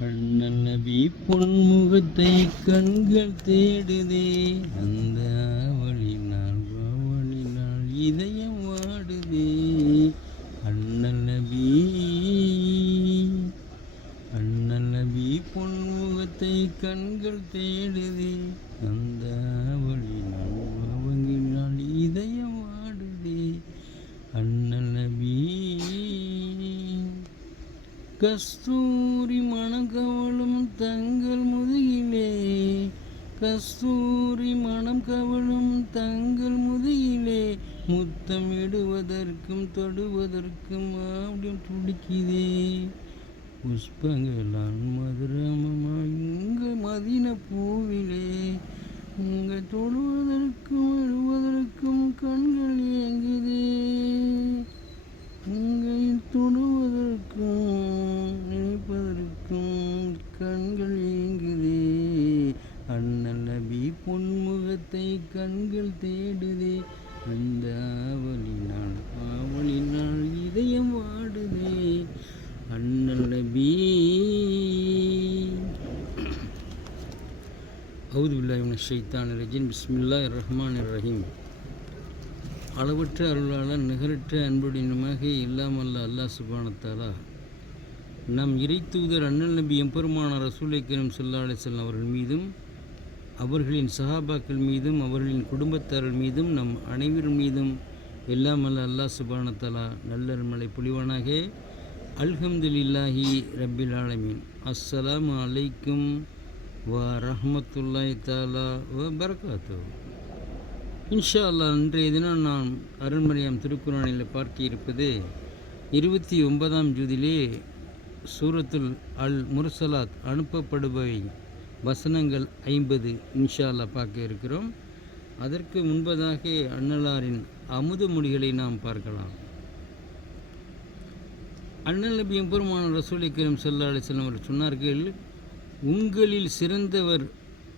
கண்ணன் நபி பொன்முகத்தை கண்கள் தேடுதே அந்த வழி நாள் வழி நாள் இதயம் வாடுதே. அண்ணன் நபி அண்ணன் நபி பொன்முகத்தை கண்கள் தேடுதே அந்த கஸ்தூரி மணக்கவளும் தங்கள் முதுகிலே. கஸ்தூரி மனம் கவளும் தங்கள் முதுகிலே. முத்தம் இடுவதற்கும் தொடுவதற்கும் அப்படி துடிக்குதே. புஷ்பங்களால் மதுரமமா இங்க மதின பூவிலே. இங்க தொடுவதற்கும் வருவதற்கும் கண்கள் இயங்குதே உங்களை தொடுவதற்கும் பார்க்கும் கண்கள் ஏங்குதே. அண்ணல் நபி பொன்முகத்தை கண்கள் தேடுதே. அந்த ஆவலினால் ஆவலினால் இதயம் வாடுதே. அண்ணல் நபி. அவுதுபில்லாயின் ஷைத்தான் ரஜின் பிஸ்மில்லாஹ் ரஹ்மான் ரஹீம். அளவற்ற அருளாளர் நிகரற்ற அன்புடையனுமாக இல்லாமல்ல அல்லாஹ் சுபானத்தாலா நம் இறை தூதர் அண்ணல் நபி எம்பெருமான ரசூலை கரீம் ஸல்லல்லாஹு அவர்கள் மீதும் அவர்களின் சஹாபாக்கள் மீதும் அவர்களின் குடும்பத்தார்கள் மீதும் நம் அனைவர் மீதும் எல்லாம் அல்ல அல்லாஹ் சுபானத்தலா நல்லர்மலை புலிவானாக. அல்ஹம்துலில்லாஹி ரப்பில் ஆலமீன். அஸ்ஸலாம் அலைக்கும் வ ரஹமத்துல்லாய் தாலா வ பரகாத்து இன்ஷா அல்லாஹ் இன்றைய தினம் நாம் அருண்மரியாம் திருக்குறானில் பார்க்க இருப்பது இருபத்தி ஒன்பதாம் ஜூதிலே சூரத்துல் அல் முர்சலாத் அனுப்பப்படுபவை வசனங்கள் ஐம்பது இன்ஷால்லா பார்க்க இருக்கிறோம். அதற்கு முன்பதாக அன்னலாரின் அமுது மொழிகளை நாம் பார்க்கலாம். அண்ணல் நபி எம்பெருமான ரசூலை கரீம் ஸல்லல்லாஹு அலைஹி சொன்னார்கள் உங்களில் சிறந்தவர்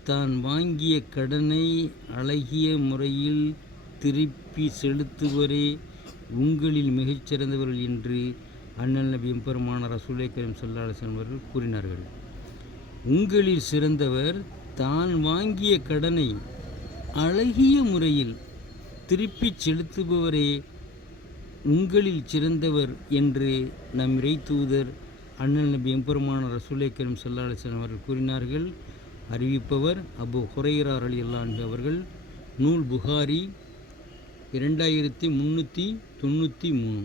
தான் வாங்கிய கடனை அழகிய முறையில் திருப்பி செலுத்துவரே உங்களில் மிகச்சிறந்தவர்கள் என்று அண்ணல் நபி எம்பெருமான ரசூலை கரீம் ஸல்லல்லாஹு அவர்கள் கூறினார்கள் உங்களில் சிறந்தவர் தான் வாங்கிய கடனை அழகிய முறையில் திருப்பிச் செலுத்துபவரே உங்களில் சிறந்தவர் என்று நம் இறை தூதர் அண்ணல் நபி எம்பெருமான ரசூலை கரீம் ஸல்லல்லாஹு அவர்கள் கூறினார்கள். அறிவிப்பவர் அபு ஹுரையரார் அலி அல்லான்கு அவர்கள் நூல் புகாரி இரண்டாயிரத்தி முந்நூற்றி தொண்ணூற்றி மூணு.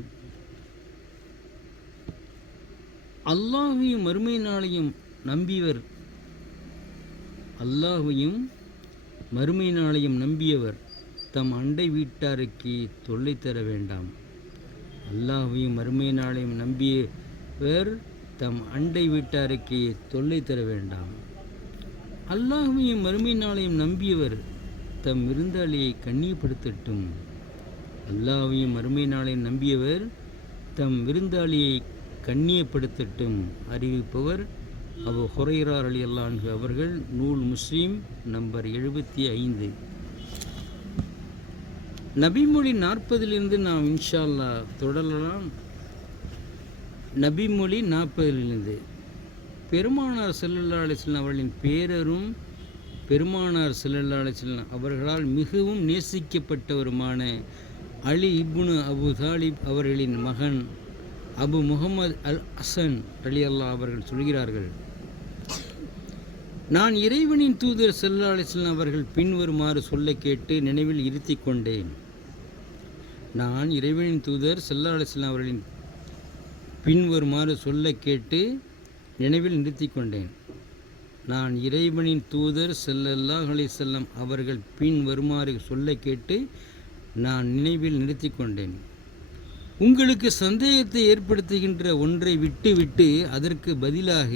அல்லாஹையும் மறுமை நாளையும் நம்பியவர். அல்லாஹையும் மறுமை நாளையும் நம்பியவர். தம் அண்டை வீட்டாருக்கு தொல்லை தர வேண்டாம். அல்லாஹையும் மறுமை நாளையும் நம்பியவர் தம் அண்டை வீட்டாருக்கு தொல்லை தர வேண்டாம். அல்லாஹையும் மறுமை நாளையும் நம்பியவர் தம் விருந்தாளியை கண்ணியப்படுத்தட்டும். அல்லாஹையும் மறுமை நாளையும் நம்பியவர் தம் விருந்தாளியை கண்ணியப்படுத்தட்டும் அறிவிப்பவர் அபு ஹுரைரார் அலி அல்லான்கு அவர்கள் நூல் முஸ்லீம் நம்பர் எழுபத்தி ஐந்து. நபிமொழி நாற்பதிலிருந்து நாம் இன்ஷா அல்லாஹ் தொடரலாம். நபிமொழி நாற்பதிலிருந்து. பெருமானார் செல்லல்லா அலிஸ்லாம் அவர்களின் பேரரும் பெருமானார் செல்லல்லா அலிஸ்லாம் அவர்களால் மிகவும் நேசிக்கப்பட்டவருமான அலி இப்னு அபு தாலிப் அவர்களின் மகன் அபு முகமது அல் ஹசன் அலி அல்லா அவர்கள் சொல்கிறார்கள் நான் இறைவனின் தூதர் செல்லா அலிஸ்லாம் அவர்கள் பின்வருமாறு சொல்ல கேட்டு நினைவில் இருத்தி கொண்டேன். நான் இறைவனின் தூதர் செல்லா அலிஸ்லாம் அவர்களின் பின்வருமாறு சொல்ல கேட்டு நினைவில் நிறுத்தி கொண்டேன். நான் இறைவனின் தூதர் செல்லல்லாஹ் செல்லம் அவர்கள் பின் வருமாறு சொல்ல கேட்டு நான் நினைவில் நிறுத்தி கொண்டேன். உங்களுக்கு சந்தேகத்தை ஏற்படுத்துகின்ற ஒன்றை விட்டுவிட்டு அதற்கு பதிலாக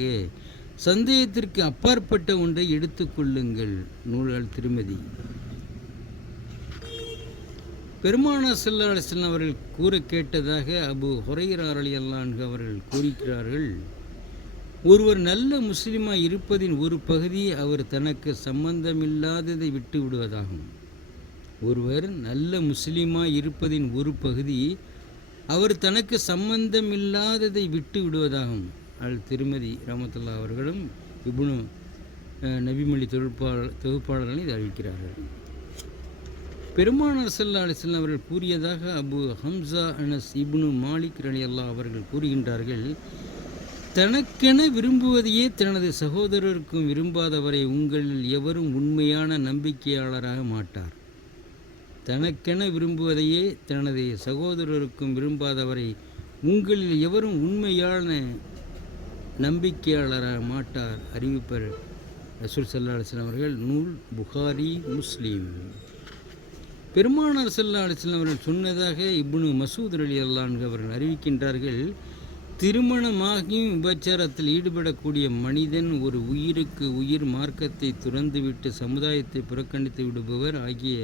சந்தேகத்திற்கு அப்பாற்பட்ட ஒன்றை எடுத்துக்கொள்ளுங்கள் நூலால் திருமதி. பெருமானா செல்லா அலிஸ்லாம் அவர்கள் கூற கேட்டதாக அபு ஹுரையரார் அலி அல்லான்கு அவர்கள் கூறுகிறார்கள் ஒருவர் நல்ல முஸ்லீமாக இருப்பதின் ஒரு பகுதி அவர் தனக்கு சம்பந்தமில்லாததை விட்டு விடுவதாகும் ஒருவர் நல்ல முஸ்லீமாக இருப்பதின் ஒரு பகுதி அவர் தனக்கு சம்பந்தமில்லாததை விட்டு விடுவதாகும். அல் திருமதி ராமத்துல்லா அவர்களும் இப்னு நபிமொழி தொகுப்பாளர் தொகுப்பாளர்கள் இதை அறிவிக்கிறார்கள். பெருமானார் ஸல்லல்லாஹு அலைஹி அவர்கள் கூறியதாக Abu Hamza Anas ibn Malik ரலியல்லாஹு அவர்கள் கூறுகின்றார்கள் தனக்கென விரும்புவதையே தனது சகோதரருக்கும் விரும்பாதவரை உங்களில் எவரும் உண்மையான நம்பிக்கையாளராக மாட்டார். தனக்கென விரும்புவதையே தனது சகோதரருக்கும் விரும்பாதவரை உங்களில் எவரும் உண்மையான நம்பிக்கையாளராக மாட்டார் அறிவிப்பர் ரசூல் சல்லா அலிஸ்லாம் அவர்கள் நூல் புகாரி முஸ்லீம். பெருமானார் சல்லா அலிஸ்லாம் அவர்கள் சொன்னதாக இப்னு மசூத் அலி அல்லான்கு அவர்கள் அறிவிக்கின்றார்கள் திருமணமாகியும் விபச்சாரத்தில் ஈடுபடக்கூடிய மனிதன் ஒரு உயிருக்கு உயிர் மார்க்கத்தை துறந்துவிட்டு சமுதாயத்தை புறக்கணித்து விடுபவர் ஆகிய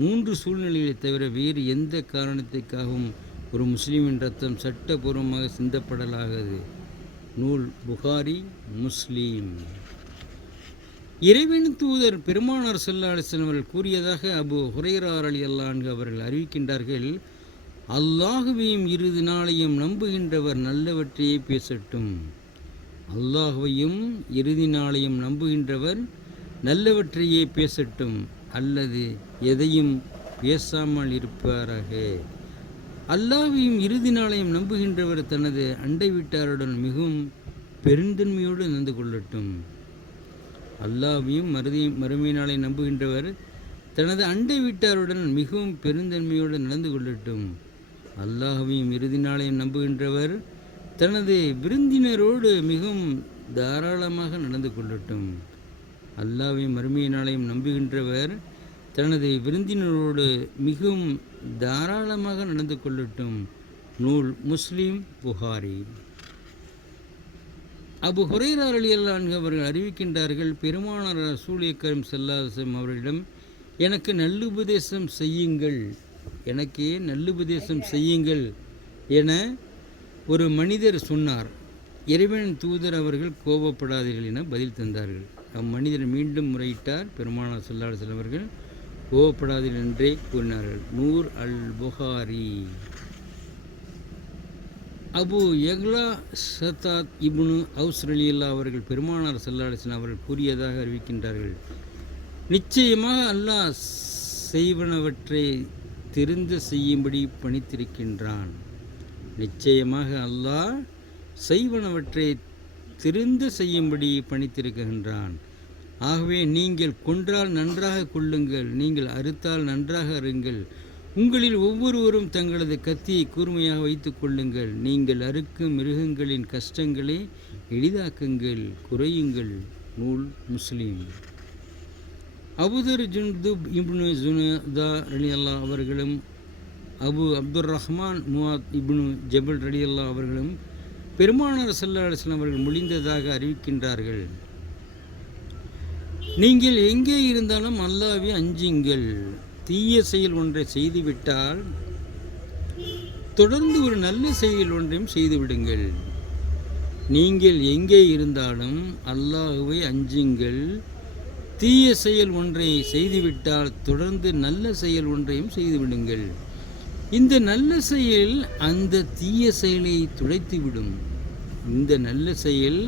மூன்று சூழ்நிலைகளை தவிர வேறு எந்த காரணத்திற்காகவும் ஒரு முஸ்லீமின் ரத்தம் சட்டபூர்வமாக சிந்தப்படலாகாது. நூல் புகாரி முஸ்லீம். இறைவன் தூதர் பெருமானார் ஸல்லல்லாஹு அவர்கள் கூறியதாக அபு ஹுரைரார் அலி அல்லான்கு அவர்கள் அறிவிக்கின்றார்கள் அல்லாஹுவையும் இறுதி நாளையும் நம்புகின்றவர் நல்லவற்றையே பேசட்டும். அல்லாஹுவையும் இறுதி நாளையும் நம்புகின்றவர் நல்லவற்றையே பேசட்டும். அல்லது எதையும் பேசாமல் இருப்பாராக? அல்லாவையும் இறுதி நாளையும் நம்புகின்றவர் தனது அண்டை வீட்டாருடன் மிகவும் பெருந்தன்மையோடு நடந்து கொள்ளட்டும். அல்லாவையும் மறுதி மறுமை நாளை நம்புகின்றவர் தனது அண்டை வீட்டாருடன் மிகவும் பெருந்தன்மையோடு நடந்து கொள்ளட்டும். அல்லாஹையும் இறுதி நாளையும் நம்புகின்றவர் தனது விருந்தினரோடு மிகவும் தாராளமாக நடந்து கொள்ளட்டும். அல்லாவையும் மறுமை நாளையும் நம்புகின்றவர் தனது விருந்தினரோடு மிகவும் தாராளமாக நடந்து கொள்ளட்டும். நூல் முஸ்லீம் புகாரி. அபு ஹுரைரார் அலி அவர்கள் அறிவிக்கின்றார்கள் பெருமானார் ரசூலிய செல்லாசம் அவர்களிடம் எனக்கு நல்லுபதேசம் செய்யுங்கள் எனக்கு நல்லுபதேசம் செய்யுங்கள் என ஒரு மனிதர் சொன்னார். இறைவன் தூதர் அவர்கள் கோபப்படாதீர்கள் என பதில் தந்தார்கள். அம்மனிதர் மீண்டும் முறையிட்டார். பெருமானார் செல்லாசல் அவர்கள் கோவப்படாதீர் என்றே கூறினார்கள். நூர் அல் புகாரி அபு எக்லா சத்தாத் இப்னு அவுஸ்ரலியல்லா அவர்கள் பெருமானார் செல்லாடசன் அவர்கள் கூறியதாக அறிவிக்கின்றார்கள். நிச்சயமாக அல்லாஹ் செய்வனவற்றை திருந்த செய்யும்படி பணித்திருக்கின்றான். நிச்சயமாக அல்லாஹ் செய்வனவற்றை திருந்த செய்யும்படி பணித்திருக்கின்றான். ஆகவே நீங்கள் கொன்றால் நன்றாக கொள்ளுங்கள் நீங்கள் அறுத்தால் நன்றாக அருங்கள் உங்களில் ஒவ்வொருவரும் தங்களது கத்தியை கூர்மையாக வைத்து கொள்ளுங்கள். நீங்கள் அறுக்கும் மிருகங்களின் கஷ்டங்களை எளிதாக்குங்கள் குறையுங்கள். நூல் முஸ்லீம். அபுதர் ஜுன்துப் இப்னு ஜுனதா ரலியல்லா அவர்களும் அபு அப்துர் ரஹ்மான் முவாத் இப்னு ஜபல் ரலியல்லா அவர்களும் பெருமானார் சல்லா அலிஸ்லாம் அவர்கள் முடிந்ததாக அறிவிக்கின்றார்கள். நீங்கள் எங்கே இருந்தாலும் அல்லாவே அஞ்சுங்கள். தீய செயல் ஒன்றை செய்துவிட்டால் தொடர்ந்து ஒரு நல்ல செயல் ஒன்றையும் செய்துவிடுங்கள். நீங்கள் எங்கே இருந்தாலும் அல்லாஹுவை அஞ்சுங்கள். தீய செயல் ஒன்றை செய்துவிட்டால் தொடர்ந்து நல்ல செயல் ஒன்றையும் செய்துவிடுங்கள். இந்த நல்ல செயல் அந்த தீய செயலை துடைத்துவிடும். இந்த நல்ல செயல்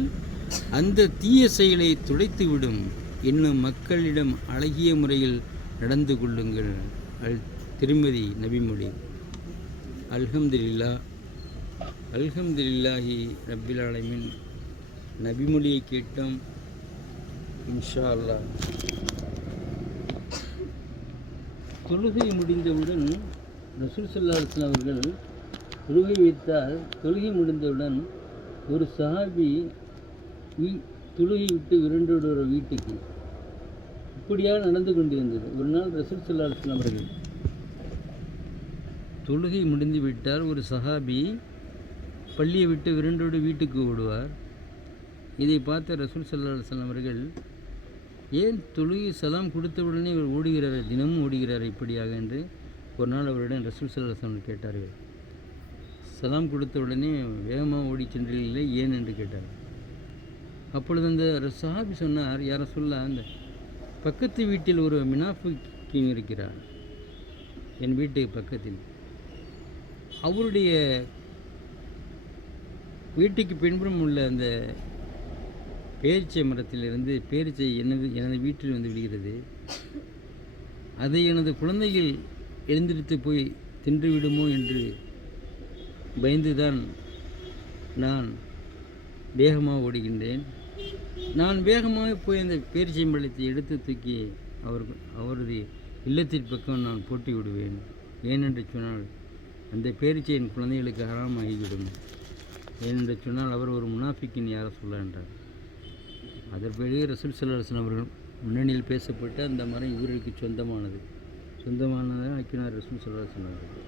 அந்த தீய செயலை துடைத்துவிடும். இன்னும் மக்களிடம் அழகிய முறையில் நடந்து கொள்ளுங்கள். அல் திருமதி நபிமொழி. அல்ஹம்துலில்லா அல்ஹம்துலில்லாஹி ரபில் ஆலமீன். நபிமொழியை கேட்டோம். இன்ஷா அல்லாஹ் தொழுகை முடிந்தவுடன் ரசூல் சல்லாஹன் அவர்கள் தொழுகை வைத்தால் தொழுகை முடிந்தவுடன் ஒரு சஹாபி வீ- தொழுகை விட்டு விரண்டோடுற வீட்டுக்கு இப்படியாக நடந்து கொண்டிருந்தது. ஒரு நாள் ரசூல் சல்லா அவர்கள் தொழுகை முடிந்து விட்டால் ஒரு சஹாபி பள்ளியை விட்டு விரண்டோடு வீட்டுக்கு ஓடுவார். இதை பார்த்த ரசூல் சல்லா அலுவலாம் அவர்கள் ஏன் தொழுகை சலாம் கொடுத்தவுடனே இவர் ஓடுகிறார்? தினமும் ஓடுகிறார் இப்படியாக? என்று ஒரு நாள் அவரிடம் ரசூல் சல்லா அலுவலாம் கேட்டார்கள். சலாம் கொடுத்த உடனே வேகமாக ஓடி சென்றீர்களே ஏன்? என்று கேட்டார் அப்பொழுது அந்த சஹாபி சொன்னார் யாரை சொல்ல அந்த பக்கத்து வீட்டில் ஒரு மினாஃபிக்கிங் இருக்கிறார். என் வீட்டு பக்கத்தில். அவருடைய வீட்டுக்கு பின்புறம் உள்ள அந்த பேரிச்சை மரத்திலிருந்து பேரிச்சை எனது எனது வீட்டில் வந்து விடுகிறது அதை எனது குழந்தைகள் எழுந்திருத்து போய் தின்றுவிடுமோ என்று பயந்துதான் நான் வேகமாக ஓடுகின்றேன். நான் வேகமாக போய் அந்த பேரிச்சம்பழத்தை எடுத்து தூக்கி அவர் அவரது இல்லத்தின் பக்கம் நான் போட்டி விடுவேன். ஏனென்று சொன்னால் அந்த பேரிச்சை என் குழந்தைகளுக்கு ஹராமாகிவிடும். ஏனென்று சொன்னால் அவர் ஒரு முனாஃபிக்கின் யாரை சொல்ல என்றார். அதற்கு ரசூல் சல்லாஹன் அவர்கள் முன்னணியில் பேசப்பட்டு அந்த மரம் இவர்களுக்கு சொந்தமானது. சொந்தமானதை ஆக்கினார் ரசூல் சல்லாஹன் அவர்கள்.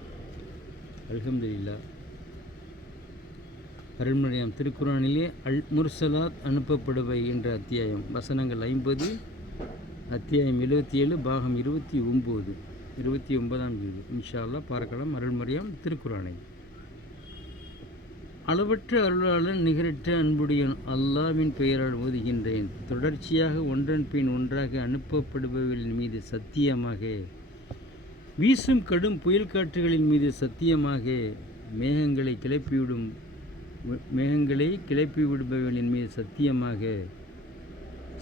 அல்ஹம்துலில்லா அருள்மொழியம். திருக்குறானிலே அல் முர்சலாத் அனுப்பப்படுவை என்ற அத்தியாயம். வசனங்கள் ஐம்பது அத்தியாயம் எழுபத்தி ஏழு பாகம் இருபத்தி ஒம்பது இருபத்தி ஒன்பதாம் தேதி. இன்ஷா பார்க்கலாம். அருள்மறையாம் திருக்குறானை அளவற்ற அருளாளன் நிகரற்ற அன்புடையன் அல்லாவின் பெயரால் ஓதுகின்றேன். தொடர்ச்சியாக ஒன்றன் பின் ஒன்றாக அனுப்பப்படுபவர்களின் மீது சத்தியமாக வீசும் கடும் புயல் காற்றுகளின் மீது சத்தியமாக மேகங்களை கிளப்பிவிடும் மேகங்களை கிளப்பி விடுபவர்களின் மீது சத்தியமாக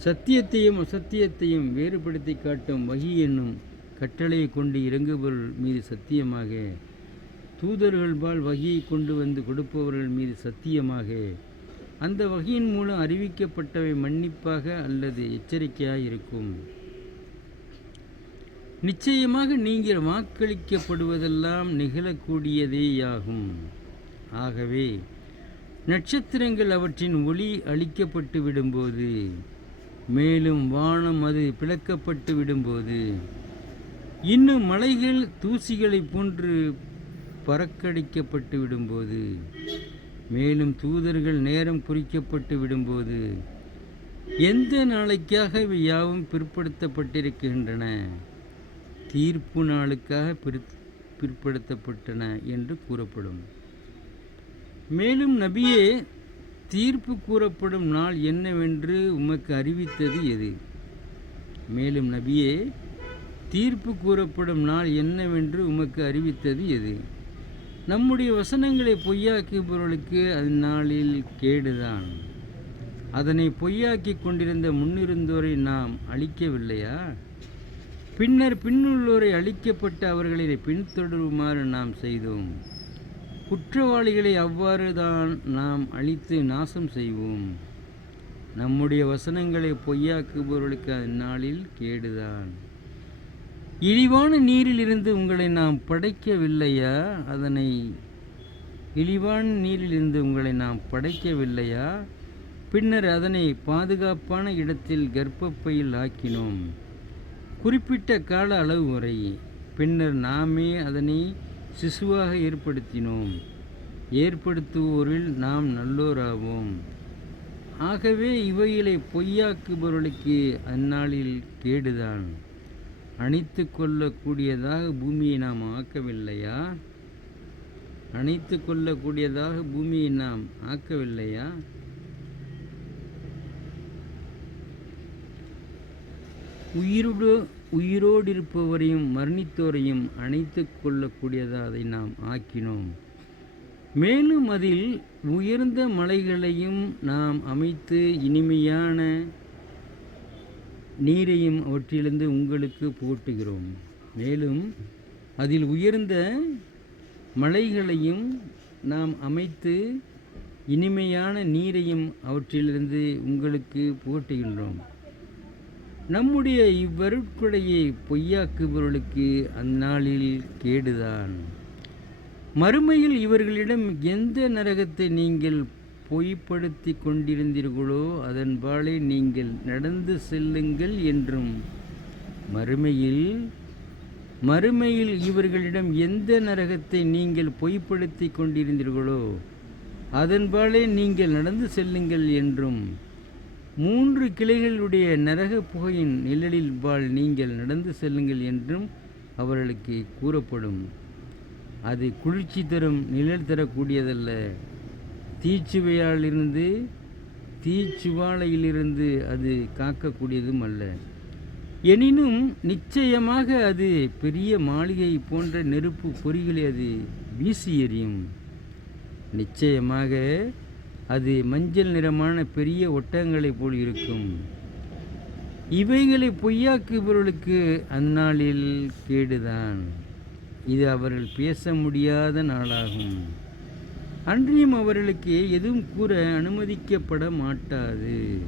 சத்தியத்தையும் அசத்தியத்தையும் வேறுபடுத்தி காட்டும் வகி என்னும் கட்டளையை கொண்டு இறங்குபவர்கள் மீது சத்தியமாக தூதர்கள்பால் வகியை கொண்டு வந்து கொடுப்பவர்கள் மீது சத்தியமாக அந்த வகையின் மூலம் அறிவிக்கப்பட்டவை மன்னிப்பாக அல்லது எச்சரிக்கையாக இருக்கும் நிச்சயமாக நீங்கள் வாக்களிக்கப்படுவதெல்லாம் நிகழக்கூடியதேயாகும். ஆகவே நட்சத்திரங்கள் அவற்றின் ஒளி அழிக்கப்பட்டு விடும்போது மேலும் வானம் அது பிளக்கப்பட்டு விடும்போது இன்னும் மலைகள் தூசிகளைப் போன்று பறக்கடிக்கப்பட்டு விடும்போது மேலும் தூதர்கள் நேரம் குறிக்கப்பட்டு விடும்போது எந்த நாளைக்காக இவை யாவும் பிற்படுத்தப்பட்டிருக்கின்றன? தீர்ப்பு நாளுக்காக பிற் பிற்படுத்தப்பட்டன என்று கூறப்படும். மேலும் நபியே தீர்ப்பு கூறப்படும் நாள் என்னவென்று உமக்கு அறிவித்தது எது? மேலும் நபியே தீர்ப்பு கூறப்படும் நாள் என்னவென்று உமக்கு அறிவித்தது எது? நம்முடைய வசனங்களை பொய்யாக்குபவர்களுக்கு அந்நாளில் கேடுதான். அதனை பொய்யாக்கி கொண்டிருந்த முன்னிருந்தோரை நாம் அழிக்கவில்லையா? பின்னர் பின்னுள்ளோரை அழிக்கப்பட்ட அவர்களை பின்தொடருமாறு நாம் செய்தோம். குற்றவாளிகளை அவ்வாறு தான் நாம் அழித்து நாசம் செய்வோம். நம்முடைய வசனங்களை பொய்யாக்குபவர்களுக்கு அந்நாளில் கேடுதான். இழிவான நீரில் இருந்து உங்களை நாம் படைக்கவில்லையா? அதனை இழிவான நீரில் இருந்து உங்களை நாம் படைக்கவில்லையா? பின்னர் அதனை பாதுகாப்பான இடத்தில் கர்ப்பப்பையில் ஆக்கினோம். குறிப்பிட்ட கால அளவு வரை பின்னர் நாமே அதனை சிசுவாக ஏற்படுத்தினோம். ஏற்படுத்துவோரில் நாம் நல்லோராவோம். ஆகவே இவைகளை பொய்யாக்குபவர்களுக்கு அந்நாளில் கேடுதான். அணைத்து கொள்ளக்கூடியதாக பூமியை நாம் ஆக்கவில்லையா? அணைத்து கொள்ளக்கூடியதாக பூமியை நாம் ஆக்கவில்லையா? உயிரோடு உயிரோடு இருப்பவரையும் மரணித்தோரையும் அணைத்து கொள்ளக்கூடியதாக அதை நாம் ஆக்கினோம். மேலும் அதில் உயர்ந்த மலைகளையும் நாம் அமைத்து இனிமையான நீரையும் அவற்றிலிருந்து உங்களுக்கு போட்டுகிறோம் மேலும் அதில் உயர்ந்த மலைகளையும் நாம் அமைத்து இனிமையான நீரையும் அவற்றிலிருந்து உங்களுக்கு போட்டுகின்றோம் நம்முடைய இவ்வருட்கொடையை பொய்யாக்குபவர்களுக்கு அந்நாளில் கேடுதான். மறுமையில் இவர்களிடம் எந்த நரகத்தை நீங்கள் பொய்ப்படுத்தி கொண்டிருந்தீர்களோ அதன்பாலே நீங்கள் நடந்து செல்லுங்கள் என்றும். மறுமையில் மறுமையில் இவர்களிடம் எந்த நரகத்தை நீங்கள் பொய்ப்படுத்தி கொண்டிருந்தீர்களோ அதன்பாலே நீங்கள் நடந்து செல்லுங்கள் என்றும். மூன்று கிளைகளுடைய நரக புகையின் நிழலில் வாழ் நீங்கள் நடந்து செல்லுங்கள் என்றும் அவர்களுக்கு கூறப்படும். அது குளிர்ச்சி தரும் நிழல் தரக்கூடியதல்ல. தீச்சுவையாலிருந்து தீச்சுவாலையிலிருந்து அது காக்கக்கூடியதும் அல்ல. எனினும் நிச்சயமாக அது பெரிய மாளிகை போன்ற நெருப்பு பொறிகளை அது வீசி எறியும். நிச்சயமாக அது மஞ்சள் நிறமான பெரிய ஒட்டகங்களைப் போல் இருக்கும். இவைகளை பொய்யாக்குபவர்களுக்கு அந்நாளில் கேடுதான். இது அவர்கள் பேச முடியாத நாளாகும். அன்றியும் அவர்களுக்கு எதுவும் கூற அனுமதிக்கப்பட மாட்டாது.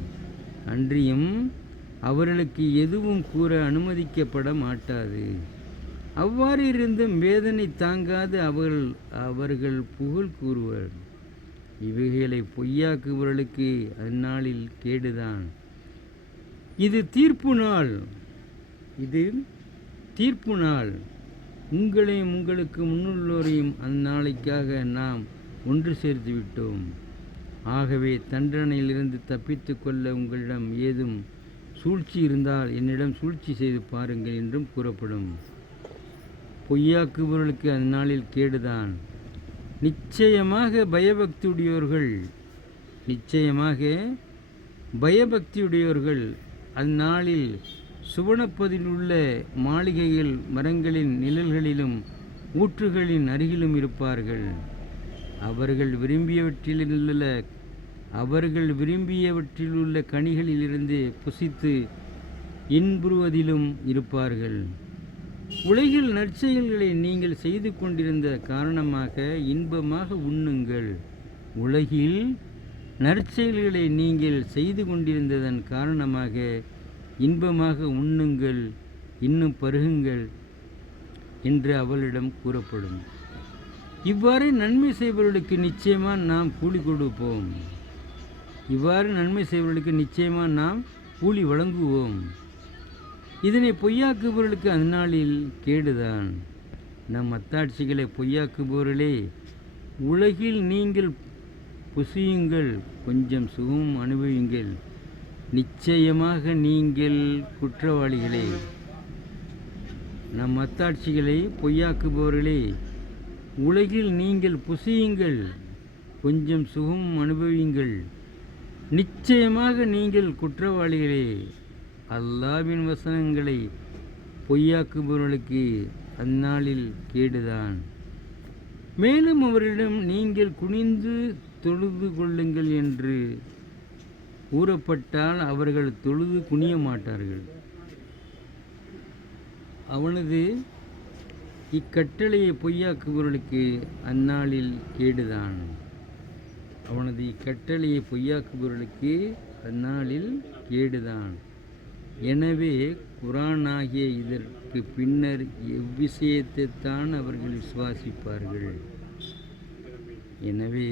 அன்றியும் அவர்களுக்கு எதுவும் கூற அனுமதிக்கப்பட மாட்டாது. அவ்வாறு இருந்தும் வேதனை தாங்காது அவர்கள் அவர்கள் புகழ் கூறுவர். இவைகளை பொய்யாக்குபவர்களுக்கு அந்நாளில் கேடுதான். இது தீர்ப்பு நாள். இது தீர்ப்பு நாள். உங்களையும் உங்களுக்கு முன்னுள்ளோரையும் அந்நாளைக்காக நாம் ஒன்று சேர்த்து விட்டோம். ஆகவே தண்டனையிலிருந்து தப்பித்து கொள்ள உங்களிடம் ஏதும் சூழ்ச்சி இருந்தால் என்னிடம் சூழ்ச்சி செய்து பாருங்கள் என்றும் கூறப்படும். பொய்யாக்குபவர்களுக்கு அந்நாளில் கேடுதான். நிச்சயமாக பயபக்தியுடையோர்கள். நிச்சயமாக பயபக்தியுடையோர்கள். அந்நாளில் சுவனப்பதில் உள்ள மாளிகைகள் மரங்களின் நிழல்களிலும் ஊற்றுகளின் அருகிலும் இருப்பார்கள். அவர்கள் விரும்பியவற்றிலுள்ள அவர்கள் விரும்பியவற்றிலுள்ள கனிகளிலிருந்து புசித்து இன்புறுவதிலும் இருப்பார்கள். உலகில் நற்செயல்களை நீங்கள் செய்து கொண்டிருந்த காரணமாக இன்பமாக உண்ணுங்கள். உலகில் நற்செயல்களை நீங்கள் செய்து கொண்டிருந்ததன் காரணமாக இன்பமாக உண்ணுங்கள் இன்னும் பருகுங்கள் என்று அவளிடம் கூறப்படும். இவ்வாறு நன்மை செய்பவர்களுக்கு நிச்சயமாக நாம் கூலி கொடுப்போம். இவ்வாறு நன்மை செய்பவர்களுக்கு நிச்சயமாக நாம் கூலி வழங்குவோம். இதனை பொய்யாக்குபவர்களுக்கு அந்நாளில் கேடுதான். நம் அத்தாட்சிகளை பொய்யாக்குபவர்களே உலகில் நீங்கள் புசியுங்கள் கொஞ்சம் சுகம் அனுபவியுங்கள். நிச்சயமாக நீங்கள் குற்றவாளிகளே. நம் அத்தாட்சிகளை பொய்யாக்குபவர்களே உலகில் நீங்கள் புசியுங்கள் கொஞ்சம் சுகம் அனுபவியுங்கள். நிச்சயமாக நீங்கள் குற்றவாளிகளே. அல்லாவின் வசனங்களை பொய்யாக்குபவர்களுக்கு அந்நாளில் கேடுதான். மேலும் அவரிடம் நீங்கள் குனிந்து தொழுது கொள்ளுங்கள் என்று கூறப்பட்டால் அவர்கள் தொழுது குனிய மாட்டார்கள். அவனது இக்கட்டளையை பொய்யாக்குபவர்களுக்கு அந்நாளில் கேடுதான். அவனது இக்கட்டளையை பொய்யாக்குபவர்களுக்கு அந்நாளில் கேடுதான். எனவே குரானாகிய இதற்கு பின்னர் எவ்விஷயத்தைத்தான் அவர்கள் விசுவாசிப்பார்கள்? எனவே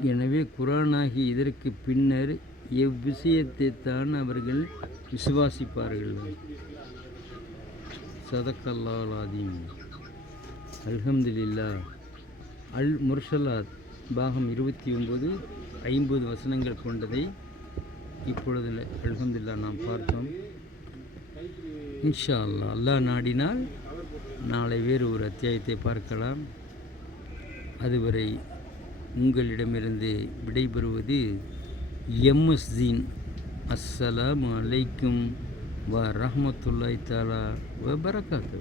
எனவே குரானாகி இதற்கு பின்னர் எவ்விஷயத்தைத்தான் அவர்கள் விசுவாசிப்பார்கள்? சதக்கல்லாலாதீம் அல்ஹம்துலில்லா அல் முர்ஷலாத் பாகம் இருபத்தி ஒம்பது ஐம்பது வசனங்கள் கொண்டதை இப்பொழுது அல்ஹம்துலில்லா நாம் பார்த்தோம். இன்ஷா அல்லா அல்லாஹ் நாடினால் நாளை வேறு ஒரு அத்தியாயத்தை பார்க்கலாம். அதுவரை உங்களிடமிருந்து விடைபெறுவது எம்எஸ்தீன் அஸ்ஸலாமு அலைக்கும் வ ரஹமத்துல்லாய் தாலா வ பரகாத்து